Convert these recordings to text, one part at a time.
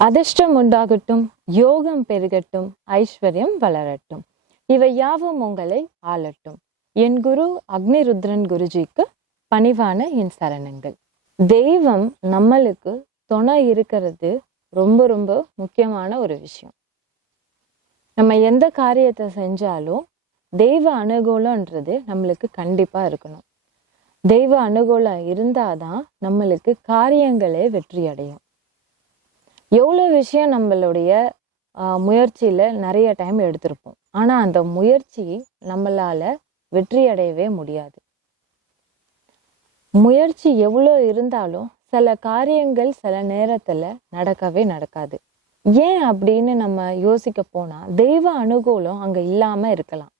அதிர்ஷ்டம் உண்டாகட்டும், யோகம் பெருகட்டும், ஐஸ்வர்யம் வளரட்டும். இவை யாவும் உங்களை ஆளட்டும். என் குரு அக்னிருத்ரன் குருஜிக்கு பணிவான என் சரணங்கள். தெய்வம் நம்மளுக்கு துணை இருக்கிறது ரொம்ப ரொம்ப முக்கியமான ஒரு விஷயம். நம்ம எந்த காரியத்தை செஞ்சாலும் தெய்வ அனுகூலம்ன்றது நம்மளுக்கு கண்டிப்பா இருக்கணும். தெய்வ அனுகூலம் இருந்தாதான் நம்மளுக்கு காரியங்களே வெற்றி அடையும். எவ்வளோ விஷயம் நம்மளுடைய முயற்சியில நிறைய டைம் எடுத்திருப்போம், ஆனா அந்த முயற்சி நம்மளால வெற்றி அடையவே முடியாது. முயற்சி எவ்வளோ இருந்தாலும் சில காரியங்கள் சில நேரத்துல நடக்கவே நடக்காது. ஏன் அப்படின்னு நம்ம யோசிக்க போனா தெய்வ அனுகூலம் அங்க இல்லாம இருக்கலாம்.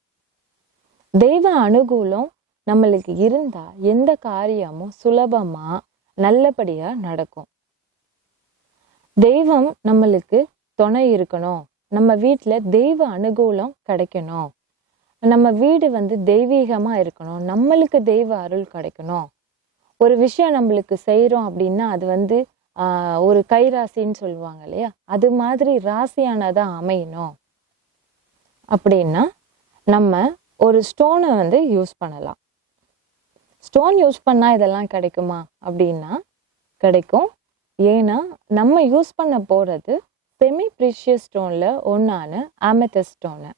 தெய்வ அனுகூலம் நம்மளுக்கு இருந்தா எந்த காரியமும் சுலபமா நல்லபடியா நடக்கும். தெய்வம் நம்மளுக்கு துணை இருக்கணும், நம்ம வீட்டுல தெய்வ அனுகூலம் கிடைக்கணும், நம்ம வீடு தெய்வீகமா இருக்கணும், நம்மளுக்கு தெய்வ அருள் கிடைக்கணும். ஒரு விஷயம் நம்மளுக்கு செய்யறோம் அப்படின்னா அது ஒரு கை ராசின்னு சொல்லுவாங்க இல்லையா, அது மாதிரி ராசியானதா அமையணும் அப்படின்னா நம்ம ஒரு ஸ்டோனை யூஸ் பண்ணலாம். ஸ்டோன் யூஸ் பண்ணா இதெல்லாம் கிடைக்குமா அப்படின்னா கிடைக்கும். ஏன்னா நம்ம யூஸ் பண்ண போறது செமி ப்ரீஷியஸ் ஸ்டோன்ல ஒன்னான அமெத்திஸ்ட் ஸ்டோனை.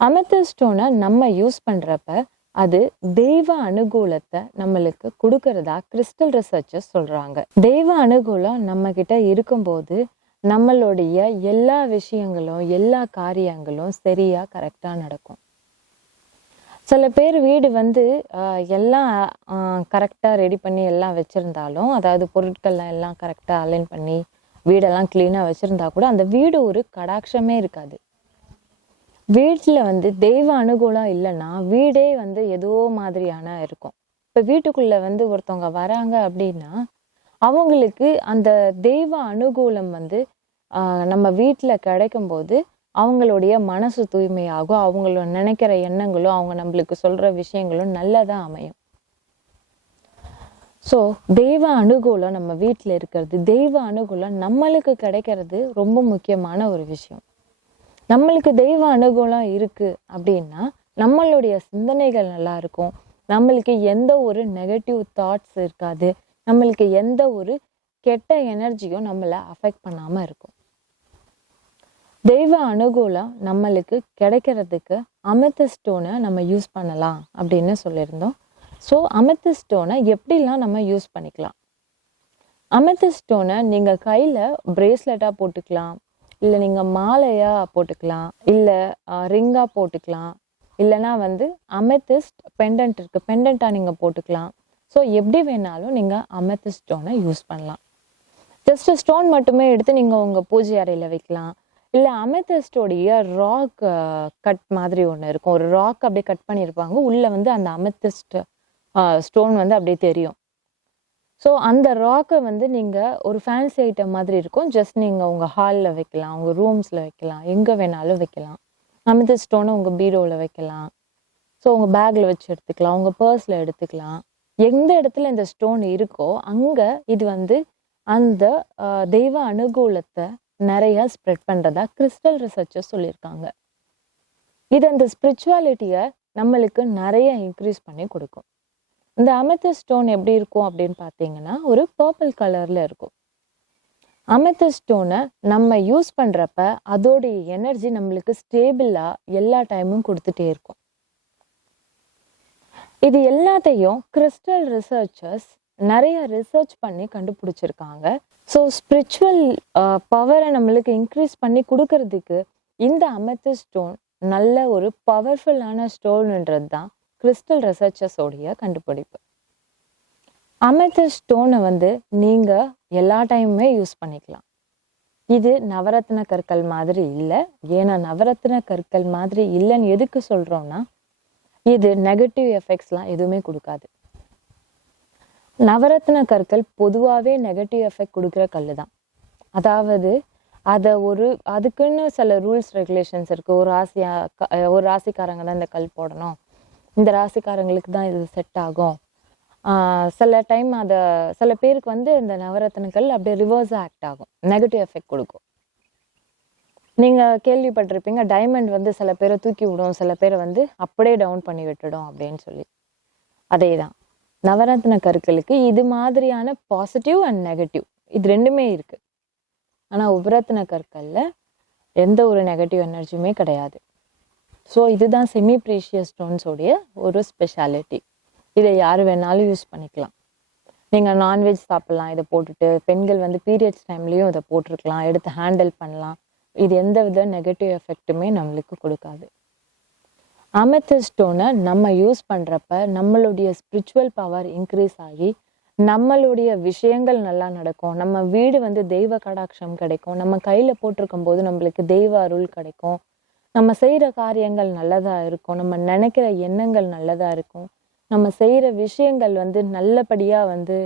அமெத்திஸ்ட் ஸ்டோனை நம்ம யூஸ் பண்றப்ப அது தெய்வ அனுகூலத்தை நம்மளுக்கு கொடுக்கறதா கிறிஸ்டல் ரிசர்ச்சர்ஸ் சொல்றாங்க. தெய்வ அனுகூலம் நம்ம கிட்ட இருக்கும்போது நம்மளுடைய எல்லா விஷயங்களும் எல்லா காரியங்களும் சரியா கரெக்டா நடக்கும். சில பேர் வீடு எல்லாம் கரெக்டாக ரெடி பண்ணி எல்லாம் வச்சுருந்தாலும், அதாவது பொருட்கள்லாம் எல்லாம் கரெக்டாக அலைன் பண்ணி வீடெல்லாம் க்ளீனாக வச்சுருந்தா கூட அந்த வீடு ஒரு கடாட்சமே இருக்காது. வீட்டில் தெய்வ அனுகூலம் இல்லைன்னா வீடே ஏதோ மாதிரியான இருக்கும். இப்போ வீட்டுக்குள்ளே ஒருத்தவங்க வராங்க அப்படின்னா அவங்களுக்கு அந்த தெய்வ அனுகூலம் நம்ம வீட்டில் கிடைக்கும்போது அவங்களுடைய மனசு தூய்மையாகும், அவங்களோட நினைக்கிற எண்ணங்களும் அவங்க நம்மளுக்கு சொல்ற விஷயங்களும் நல்லதா அமையும். ஸோ தெய்வ அனுகூலம் நம்ம வீட்டில் இருக்கிறது, தெய்வ அனுகூலம் நம்மளுக்கு கிடைக்கிறது ரொம்ப முக்கியமான ஒரு விஷயம். நம்மளுக்கு தெய்வ அனுகூலம் இருக்கு அப்படின்னா நம்மளுடைய சிந்தனைகள் நல்லா இருக்கும், நம்மளுக்கு எந்த ஒரு நெகட்டிவ் தாட்ஸ் இருக்காது, நம்மளுக்கு எந்த ஒரு கெட்ட எனர்ஜியும் நம்மளை அஃபெக்ட் பண்ணாம இருக்கும். தெய்வ அனுகூலம் நம்மளுக்கு கிடைக்கிறதுக்கு அமெத்திஸ்ட் ஸ்டோனை நம்ம யூஸ் பண்ணலாம் அப்படின்னு சொல்லியிருந்தோம். ஸோ அமெத்திஸ்ட் ஸ்டோனை எப்படிலாம் நம்ம யூஸ் பண்ணிக்கலாம்? அமெத்திஸ்ட் ஸ்டோனை நீங்கள் கையில் பிரேஸ்லெட்டாக போட்டுக்கலாம், இல்லை நீங்கள் மாலையாக போட்டுக்கலாம், இல்லை ரிங்காக போட்டுக்கலாம், இல்லைனா அமெத்திஸ்ட் பெண்டன்ட் இருக்குது, பெண்டண்ட்டாக நீங்கள் போட்டுக்கலாம். ஸோ எப்படி வேணாலும் நீங்கள் அமெத்திஸ்ட் ஸ்டோனை யூஸ் பண்ணலாம். ஜஸ்ட் ஸ்டோன் மட்டுமே எடுத்து நீங்கள் உங்கள் பூஜை அறையில் வைக்கலாம். இல்லை அமெத்திஸ்டோடைய ராக் கட் மாதிரி ஒன்று இருக்கும், ஒரு ராக் அப்படியே கட் பண்ணியிருப்பாங்க, உள்ளே அந்த அமெத்திஸ்ட் ஸ்டோன் அப்படியே தெரியும். ஸோ அந்த ராக்கை நீங்கள் ஒரு ஃபேன்சி ஐட்டம் மாதிரி இருக்கும், ஜஸ்ட் நீங்கள் உங்கள் ஹாலில் வைக்கலாம், உங்கள் ரூம்ஸில் வைக்கலாம், எங்கே வேணாலும் வைக்கலாம். அமெத்திஸ்ட் ஸ்டோனை உங்கள் பீரோவில் வைக்கலாம், ஸோ உங்கள் பேக்கில் வச்சு எடுத்துக்கலாம், உங்கள் பர்ஸில் எடுத்துக்கலாம். எந்த இடத்துல இந்த ஸ்டோன் இருக்கோ அங்கே இது அந்த தெய்வ அனுகூலத்தை நிறைய ஸ்ப்ரெட் பண்றதா கிறிஸ்டல் ரிசர்ச்சர்ஸ் சொல்லியிருக்காங்க. இது அந்த ஸ்பிரிச்சுவாலிட்டியை நம்மளுக்கு நிறைய இன்க்ரீஸ் பண்ணி கொடுக்கும். இந்த அமெத்திஸ்ட் ஸ்டோன் எப்படி இருக்கும் அப்படின்னு பார்த்தீங்கன்னா ஒரு பர்பிள் கலர்ல இருக்கும். அமெத்திஸ்ட் ஸ்டோனை நம்ம யூஸ் பண்றப்ப அதோடைய எனர்ஜி நம்மளுக்கு ஸ்டேபிளா எல்லா டைமும் கொடுத்துட்டே இருக்கும். இது எல்லாத்தையும் கிறிஸ்டல் ரிசர்ச்சர்ஸ் நிறைய ரிசர்ச் பண்ணி கண்டுபிடிச்சிருக்காங்க. ஸோ ஸ்பிரிச்சுவல் பவரை நம்மளுக்கு இன்க்ரீஸ் பண்ணி கொடுக்கறதுக்கு இந்த அமெத்திஸ்ட் ஸ்டோன் நல்ல ஒரு பவர்ஃபுல்லான ஸ்டோன்ன்றது தான் கிறிஸ்டல் ரிசர்ச்சர்ஸோடைய கண்டுபிடிப்பு. அமெத்திஸ்ட் ஸ்டோனை நீங்கள் எல்லா டைமுமே யூஸ் பண்ணிக்கலாம். இது நவரத்ன கற்கள் மாதிரி இல்லை. ஏன்னா நவரத்ன கற்கள் மாதிரி இல்லைன்னு எதுக்கு சொல்கிறோம்னா இது நெகட்டிவ் எஃபெக்ட்ஸ்லாம் எதுவுமே கொடுக்காது. நவரத்ன கற்கள் பொதுவாகவே நெகட்டிவ் எஃபெக்ட் கொடுக்குற கல் தான். அதாவது அதுக்குன்னு சில ரூல்ஸ் ரெகுலேஷன்ஸ் இருக்குது. ஒரு ராசிக்காரங்க தான் இந்த கல் போடணும், இந்த ராசிக்காரங்களுக்கு தான் இது செட் ஆகும் சில டைம் அதை சில பேருக்கு வந்து இந்த நவரத்னங்கள் அப்படியே ரிவர்ஸ் ஆக்ட் ஆகும், நெகட்டிவ் எஃபெக்ட் கொடுக்கும். நீங்கள் கேள்விப்பட்டிருப்பீங்க, டைமண்ட் வந்து சில பேரை தூக்கி விடும், சில பேரை வந்து அப்படியே டவுன் பண்ணி விட்டுடும் அப்படின்னு சொல்லி. அதே தான் நவரத்ன கற்களுக்கு இது மாதிரியான பாசிட்டிவ் அண்ட் நெகட்டிவ் இது ரெண்டுமே இருக்கு. ஆனால் உபரத்ன கற்களில் எந்த ஒரு நெகட்டிவ் எனர்ஜியுமே கிடையாது. ஸோ இதுதான் செமி ப்ரீஷியஸ் ஸ்டோன்ஸோடைய ஒரு ஸ்பெஷாலிட்டி. இதை யார் வேணாலும் யூஸ் பண்ணிக்கலாம். நீங்கள் நான்வெஜ் சாப்பிட்லாம் இதை போட்டுட்டு, பெண்கள் வந்து பீரியட்ஸ் டைம்லேயும் இதை போட்டிருக்கலாம், எடுத்து ஹேண்டில் பண்ணலாம். இது எந்த வித நெகட்டிவ் எஃபெக்ட்டுமே நம்மளுக்கு கொடுக்காது. அமெத்திஸ்ட் ஸ்டோனை நம்ம யூஸ் பண்ணுறப்ப நம்மளுடைய ஸ்பிரிச்சுவல் பவர் இன்க்ரீஸ் ஆகி நம்மளுடைய விஷயங்கள் நல்லா நடக்கும். நம்ம வீடு வந்து தெய்வ கடாட்சம் கிடைக்கும். நம்ம கையில் போட்டிருக்கும் போது நம்மளுக்கு தெய்வ அருள் கிடைக்கும். நம்ம செய்கிற காரியங்கள் நல்லதாக இருக்கும். நம்ம நினைக்கிற எண்ணங்கள் நல்லதாக இருக்கும். நம்ம செய்கிற விஷயங்கள் வந்து நல்லபடியாக வந்து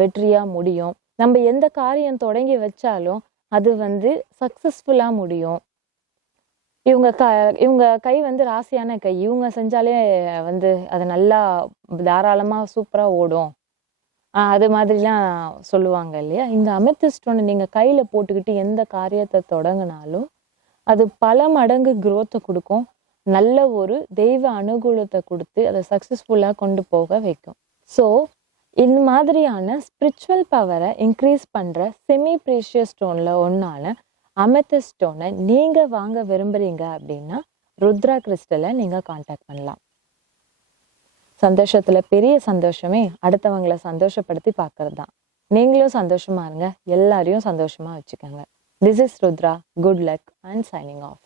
வெற்றியாக முடியும். நம்ம எந்த காரியம் தொடங்கி வச்சாலும் அது வந்து சக்ஸஸ்ஃபுல்லாக முடியும். இவங்க கை வந்து ராசியான கை, இவங்க செஞ்சாலே வந்து அது நல்லா தாராளமாக சூப்பராக ஓடும், அது மாதிரிலாம் சொல்லுவாங்க இல்லையா. இந்த அமெத்திஸ்ட் ஸ்டோனை நீங்கள் கையில் போட்டுக்கிட்டு எந்த காரியத்தை தொடங்கினாலும் அது பல மடங்கு growth கொடுக்கும். நல்ல ஒரு தெய்வ அனுகூலத்தை கொடுத்து அதை சக்ஸஸ்ஃபுல்லாக கொண்டு போக வைக்கும். ஸோ இந்த மாதிரியான ஸ்பிரிச்சுவல் பவரை இன்க்ரீஸ் பண்ணுற செமி ப்ரீஷியஸ் ஸ்டோனில் ஒன்றான அமெத்திஸ்ட் ஸ்டோனை நீங்கள் வாங்க விரும்புகிறீங்க அப்படின்னா ருத்ரா கிறிஸ்டலை நீங்கள் காண்டாக்ட் பண்ணலாம். சந்தோஷத்தில் பெரிய சந்தோஷமே அடுத்தவங்களை சந்தோஷப்படுத்தி பார்க்கறது தான். நீங்களும் சந்தோஷமா இருங்க, எல்லாரையும் சந்தோஷமா வச்சுக்கோங்க. This is Rudra. Good luck and signing off.